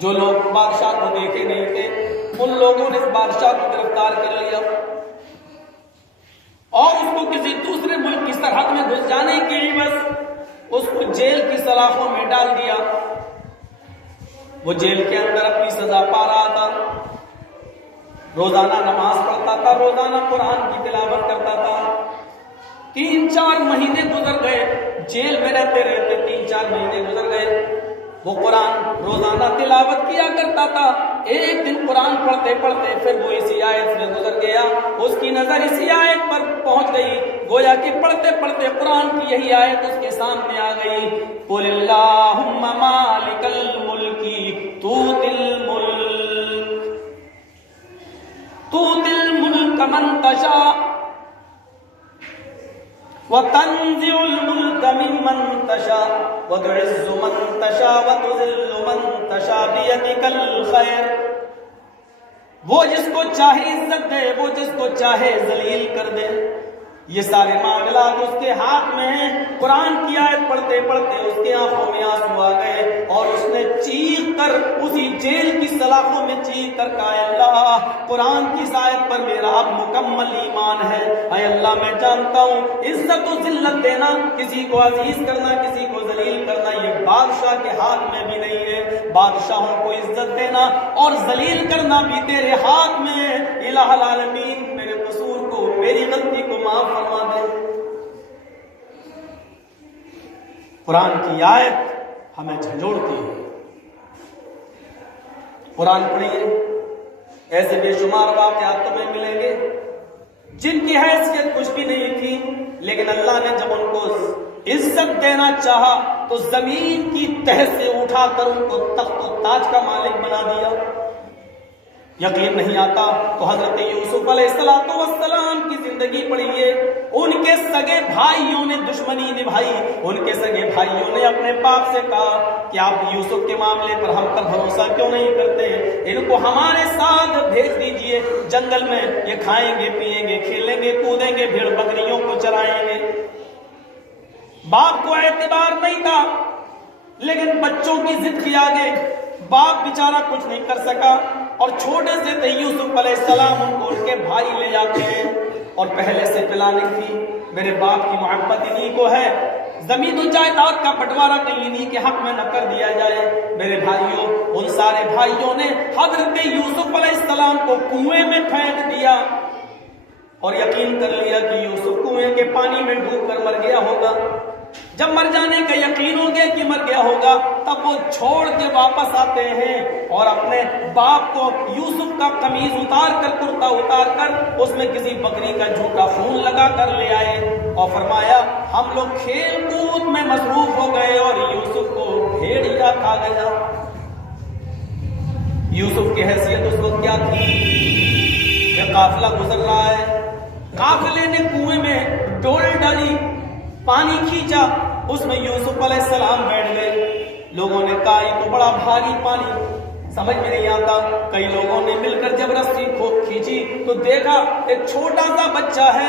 جو لوگ بادشاہ کو دیکھے نہیں تھے ان لوگوں نے اس بادشاہ کو گرفتار کر لیا اور اس کو کسی دوسرے ملک کی سرحد میں گھس جانے کے عوض اس کو جیل کی سلاخوں میں ڈال دیا۔ وہ جیل کے اندر اپنی سزا پا رہا تھا، روزانہ نماز پڑھتا تھا، روزانہ قرآن کی تلاوت کرتا تھا۔ 3-4 مہینے گزر گئے، جیل میں رہتے رہتے 3-4 مہینے گزر گئے۔ وہ قرآن روزانہ تلاوت کیا کرتا تھا۔ ایک دن قرآن پڑھتے پڑھتے پھر وہ اسی آیت میں گزر گیا، اس کی نظر اسی آیت پر پہنچ گئی، گویا کہ پڑھتے پڑھتے قرآن کی یہی آیت اس کے سامنے آ گئی، قُلِ اللَّهُمَّ مَالِكَ الْمُلْكِ تُؤْتِي الْمُلْكَ مَنْ تَشَاءُ وَتَنزِعُ الْمُلْكَ مِمَّنْ تَشَاءُ وَتُعِزُّ مَنْ تَشَاءُ وَتُذِلُّ مَنْ تَشَاءُ بِيَدِكَ الْخَيْرُ۔ وہ جس کو چاہے عزت دے، وہ جس کو چاہے ذلیل کر دے، یہ سارے معاملات اس کے ہاتھ میں ہیں۔ قرآن کی آیت پڑھتے پڑھتے اس کے آنکھوں میں آنسو آ گئے اور اس نے چیخ کر اسی جیل کی سلاخوں میں چیخ کر کہا، اے اللہ قرآن کی اس آیت پر میرا اب مکمل ایمان ہے۔ اے اللہ میں جانتا ہوں عزت و ذلت دینا، کسی کو عزیز کرنا، کسی کو ذلیل کرنا، یہ بادشاہ کے ہاتھ میں بھی نہیں ہے۔ بادشاہوں کو عزت دینا اور ذلیل کرنا بھی تیرے ہاتھ میں ہے۔ الہ العالمین میرے قصور کو، میری غلطی کو معاف فرما دے۔ قرآن کی آیت ہمیں جھنجھوڑتی ہے۔ قرآن پڑھیے، ایسے بے شمار واقعات تمہیں ملیں گے جن کی حیثیت کچھ بھی نہیں تھی، لیکن اللہ نے جب ان کو عزت دینا چاہا تو زمین کی تہ سے اٹھا کر ان کو تخت و تاج کا مالک بنا دیا۔ یقین نہیں آتا تو حضرت یوسف علیہ السلام کی زندگی پڑھیے، ان کے سگے بھائیوں نے دشمنی نبھائی، ان کے سگے بھائیوں نے اپنے باپ سے کہا کہ آپ یوسف کے معاملے پر ہم پر بھروسہ کیوں نہیں کرتے، ان کو ہمارے ساتھ بھیج دیجئے، جنگل میں یہ کھائیں گے، پیئیں گے، کھیلیں گے، کودیں گے، بھیڑ بکریوں کو چرائیں گے۔ باپ کو اعتبار نہیں تھا، لیکن بچوں کی ضد کے آگے باپ بیچارہ کچھ نہیں کر سکا، اور چھوٹے سے تھے یوسف علیہ السلام، ان کو ان کے بھائی لے جاتے ہیں اور پہلے سے پلاننگ تھی، میرے باپ کی محبت انہیں کو ہے، زمین و جائیداد کا بٹوارا کہیں انہیں کے حق میں نہ کر دیا جائے۔ میرے بھائیوں، ان سارے بھائیوں نے حضرت یوسف علیہ السلام کو کنویں میں پھینک دیا اور یقین کر لیا کہ یوسف کنویں کے پانی میں ڈوب کر مر گیا ہوگا۔ جب مر جانے کا یقین ہو گیا کہ مر گیا ہوگا، تب وہ چھوڑ کے واپس آتے ہیں اور اپنے باپ کو یوسف کا قمیض اتار کر، کرتا اتار کر اس میں کسی بکری کا جھوٹا خون لگا کر لے آئے اور فرمایا ہم لوگ کھیل کود میں مصروف ہو گئے اور یوسف کو بھیڑیا کھا گیا۔ یوسف کی حیثیت اس وقت کیا تھی؟ یہ قافلہ گزر رہا ہے، قافلے نے کنویں میں ڈول ڈالی، پانی کھینچا، اس میں یوسف علیہ السلام بیٹھ گئے۔ لوگوں نے کہا یہ تو بڑا بھاری پانی، سمجھ میں نہیں آتا۔ کئی لوگوں نے مل کر جب رسی کھینچی تو دیکھا ایک چھوٹا سا بچہ ہے۔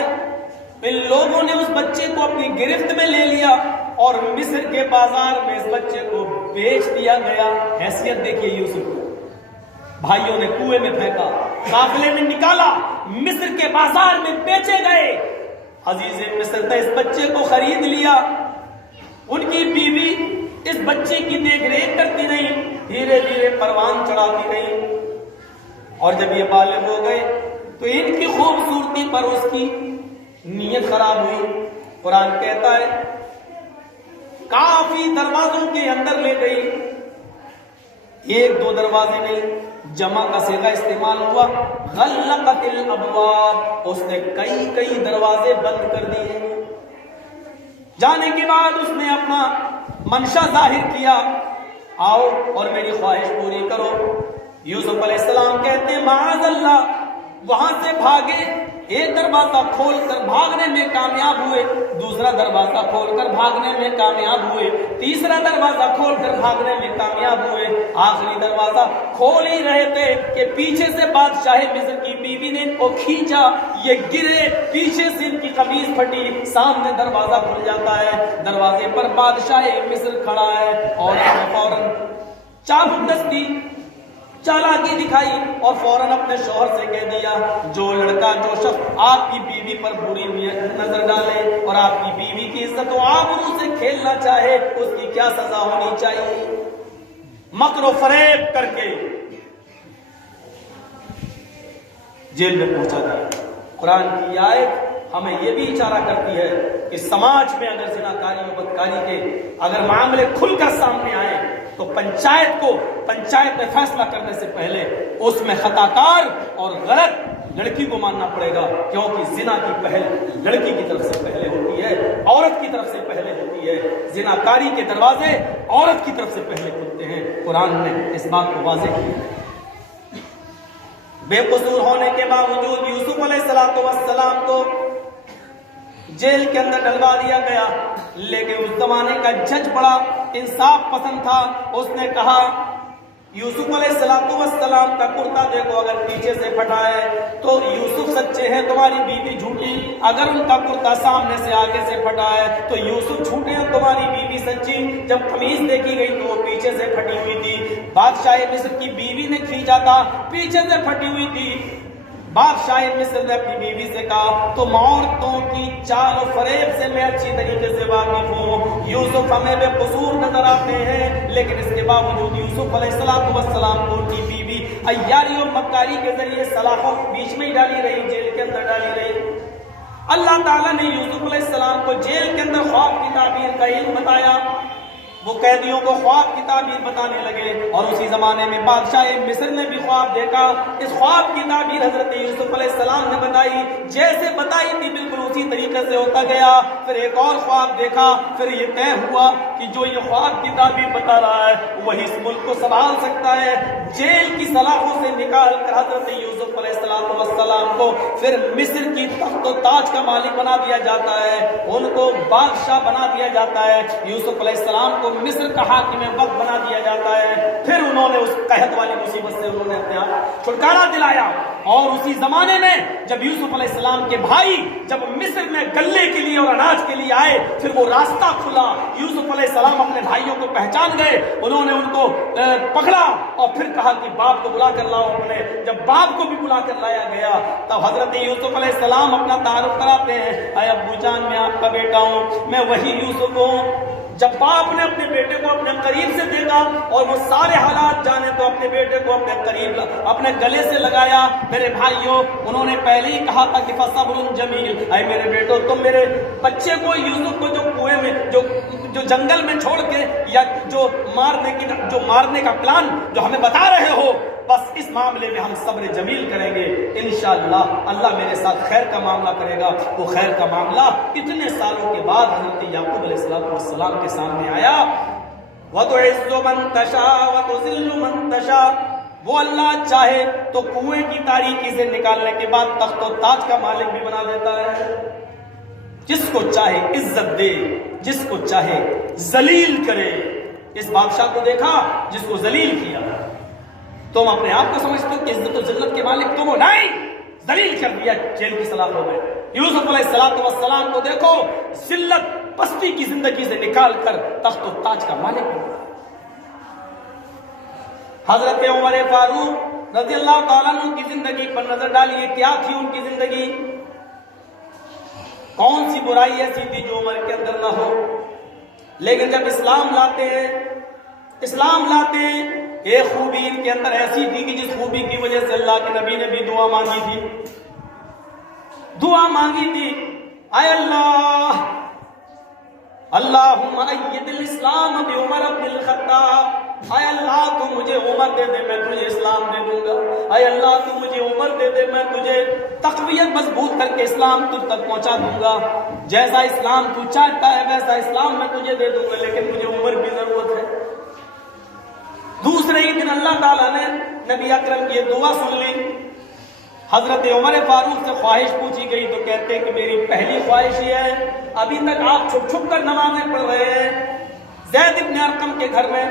ان لوگوں نے اس بچے کو اپنی گرفت میں لے لیا اور مصر کے بازار میں اس بچے کو بیچ دیا گیا۔ حیثیت دیکھیے یوسف کو، بھائیوں نے کنویں میں پھینکا، قافلے میں نکالا، مصر کے بازار میں بیچے گئے۔ عزیز مصر نے اس بچے کو خرید لیا، ان کی بیوی اس بچے کی دیکھ ریکھ کرتی نہیں، دھیرے دھیرے پروان چڑھاتی نہیں، اور جب یہ بالغ ہو گئے تو ان کی خوبصورتی پر اس کی نیت خراب ہوئی۔ قرآن کہتا ہے کافی دروازوں کے اندر لے گئی، ایک دو دروازے نہیں، جمع کا صیغہ استعمال ہوا، غلقت الابواب، اس نے کئی دروازے بند کر دیے۔ جانے کے بعد اس نے اپنا منشا ظاہر کیا، آؤ اور میری خواہش پوری کرو۔ یوسف علیہ السلام کہتے ہیں معاذ اللہ، وہاں سے بھاگے، ایک دروازہ کھول کر بھاگنے میں کامیاب ہوئے، دوسرا دروازہ کھول کر بھاگنے میں کامیاب ہوئے، تیسرا دروازہ کھول کر بھاگنے میں کامیاب ہوئے، آخری دروازہ کھول ہی رہے تھے کہ پیچھے سے بادشاہ مصر کی بیوی نے ان کو کھینچا، یہ گرے، پیچھے سے ان کی قمیض پھٹی، سامنے دروازہ کھل جاتا ہے، دروازے پر بادشاہ مصر کھڑا ہے اور فوراً چابک دستی चालाकी दिखाई और फौरन अपने शौहर से कह दिया, जो लड़का जो शख्स आपकी बीवी पर बुरी नजर डाले और आपकी बीवी की इज्जत व आबरू से खेलना चाहे, उसकी क्या सजा होनी चाहिए। मक्र फरेब करके जेल में पहुंचा दिया। कुरान की आयत हमें यह भी इशारा करती है कि समाज में अगर जिनाकारी और बदकारी के अगर मामले खुलकर सामने आए तो पंचायत में फैसला करने से पहले उसमें खताकार और गलत लड़की को मानना पड़ेगा, क्योंकि जिना की पहल लड़की की तरफ से पहले होती है, औरत की तरफ से पहले होती है। जिनाकारी के दरवाजे औरत की तरफ से पहले खुलते हैं। कुरान ने इस बात को वाज़ेह किया है। बेकसूर होने के बावजूद यूसुफ अलैहिस्सलाम को जेल के अंदर डलवा दिया गया, लेकिन उस जमाने का जज बड़ा इंसाफ पसंद था। उसने कहा, यूसुफ अलैहिस्सलाम का कुर्ता देखो, अगर पीछे से फटा है तो यूसुफ सच्चे हैं, तुम्हारी बीवी झूठी। अगर उनका कुर्ता सामने से आगे से फटा है तो यूसुफ झूठे हैं, तुम्हारी बीवी सच्ची। जब कमीज देखी गई तो वो पीछे से फटी हुई थी। बादशाह मिस्र की बीवी ने खींचा था, पीछे से फटी हुई थी। बादशाह मिस्र ने अपनी बीवी से कहा, तुम औरतों की चाल और फरेब से मैं अच्छी तरीके से वाकिफ हूँ। यूसुफ हमें बेकसूर नजर आते हैं, लेकिन इसके बावजूद यूसुफ अलैहिस्सलाम को उनकी बीवी अय्यारी और मक्कारी के जरिए सलाखों बीच में ही डाली रही, जेल के अंदर डाली रही। अल्लाह ताला ने यूसुफ अलैहिस्सलाम को जेल के अंदर ख्वाब की ताबीर का इल्म बताया। वो कैदियों को ख्वाब की ताबीर बताने लगे और उसी जमाने में बादशाह मिस्र ने भी ख्वाब देखा। इस ख्वाब की ताबीर हजरत यूसुफ अलैहिस्सलाम ने बताई, जैसे बताई थी बिल्कुल उसी तरीके से होता गया। फिर एक और ख्वाब देखा, फिर ये तय हुआ कि जो ये ख्वाब की ताबीर बता रहा है वही इस मुल्क को संभाल सकता है। जेल की सलाखों से निकाल कर हजरत यूसुफ अलैहिस्सलाम को फिर मिस्र की तख्त और ताज का मालिक बना दिया जाता है, उनको बादशाह बना दिया जाता है। यूसुफ अलैहिस्सलाम को मिस्र का हाकिम वक्त बना दिया जाता है। फिर उन्होंने उस कहत वाली मुसीबत से उन्होंने अपने आप छुटकारा दिलाया। और उसी जमाने में जब यूसुफ अलैहिस्सलाम के भाई जब मिस्र में गल्ले के लिए और अनाज के लिए आए, फिर वो रास्ता खुला। यूसुफ अलैहिस्सलाम अपने भाइयों को पहचान गए, उन्होंने उनको पकड़ा और फिर कहा कि बाप को बुला कर लाओ अपने। जब बाप को भी बुला कर लाया गया तब हजरत यूसुफ अलैहिस्सलाम अपना तारुफ कराते हैं, अय अब्बू जान मैं आपका बेटा हूँ, मैं वही यूसुफ हूँ। जब बाप ने अपने बेटे को अपने करीब से देखा और वो सारे हालात जाने तो अपने बेटे को अपने करीब अपने गले से लगाया। मेरे भाइयों, उन्होंने पहले ही कहा था कि फसब्रुन जमील, अय मेरे बेटो तुम मेरे बच्चे को यूसुफ को जो कुएं में जो जंगल में छोड़ के या जो मारने का प्लान जो हमें बता रहे हो, बस इस मामले में हम सब्र जमील करेंगे। इंशाअल्लाह अल्लाह मेरे साथ खैर का मामला करेगा। वो खैर का मामला इतने सालों के बाद हज़रत याकूब अलैहिस्सलाम के सामने आया। वतुइज़्ज़ु मन तशा वतुज़िल्लु मन तशा, वो अल्लाह चाहे तो कुएं की तारीकी से निकालने के बाद तख्त और ताज का मालिक भी बना देता है। जिसको चाहे इज्जत दे, जिसको चाहे जलील करे। इस बादशाह को देखा जिसको जलील किया। तुम अपने आप को समझते हो कि इज्जत और जिल्लत के मालिक तुम हो, नहीं, जलील कर दिया जेल की सलाखों में। यूसुफ अलैहिस्सलाम को देखो, जिल्लत पस्ती की जिंदगी से निकाल कर तख्त और ताज का मालिक बना। हजरत उमर फारूक रज़ियल्लाहु ताला अन्हु की जिंदगी पर नजर डालिए, क्या थी उनकी जिंदगी, कौन सी बुराई ऐसी थी जो उमर के अंदर ना हो। लेकिन जब इस्लाम लाते हैं एक खूबी इनके अंदर ऐसी थी कि जिस खूबी की वजह से अल्लाह के नबी ने भी दुआ मांगी थी। आय अल्लाह, अल्लाहुम्मा अय्यिदिल इस्लाम बि उमर इब्नुल खत्ताब। आय अल्लाह तू मुझे उमर दे दे, मैं तुझे इस्लाम दे दूंगा। आय अल्लाह तू मुझे उमर दे दे, मैं तुझे तक़वियत मजबूत करके इस्लाम तुझ तक पहुंचा दूंगा। जैसा इस्लाम तू चाहता है वैसा इस्लाम मैं तुझे दे दूंगा, लेकिन मुझे उमर की जरूरत है। दूसरे ही दिन अल्लाह ताला ने नबी अकरम की दुआ सुन ली। हजरत उमर फारूक से ख्वाहिश पूछी गई तो कहते हैं कि मेरी पहली ख्वाहिश ये है, अभी तक आप छुप छुप कर नमाजें पढ़ रहे हैं। ज़ैद इब्न अरकम के घर में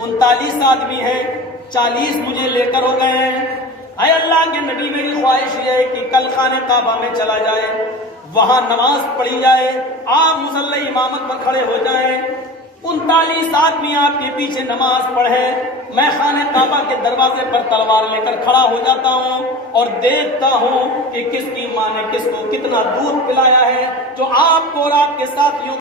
39 आदमी हैं, 40 मुझे लेकर हो गए हैं। अय अल्लाह के नबी, मेरी ख्वाहिश ये है कि कल खाने काबा में चला जाए, वहां नमाज पढ़ी जाए, आप मुसल्ले इमामत पर खड़े हो जाएं, 39 आदमी आपके पीछे नमाज पढ़े, मैं खाने काबा के दरवाजे पर तलवार लेकर खड़ा हो जाता हूँ और देखता हूँ कि किसकी माँ ने किसको कितना दूध पिलाया है, जो आपको और आपके साथियों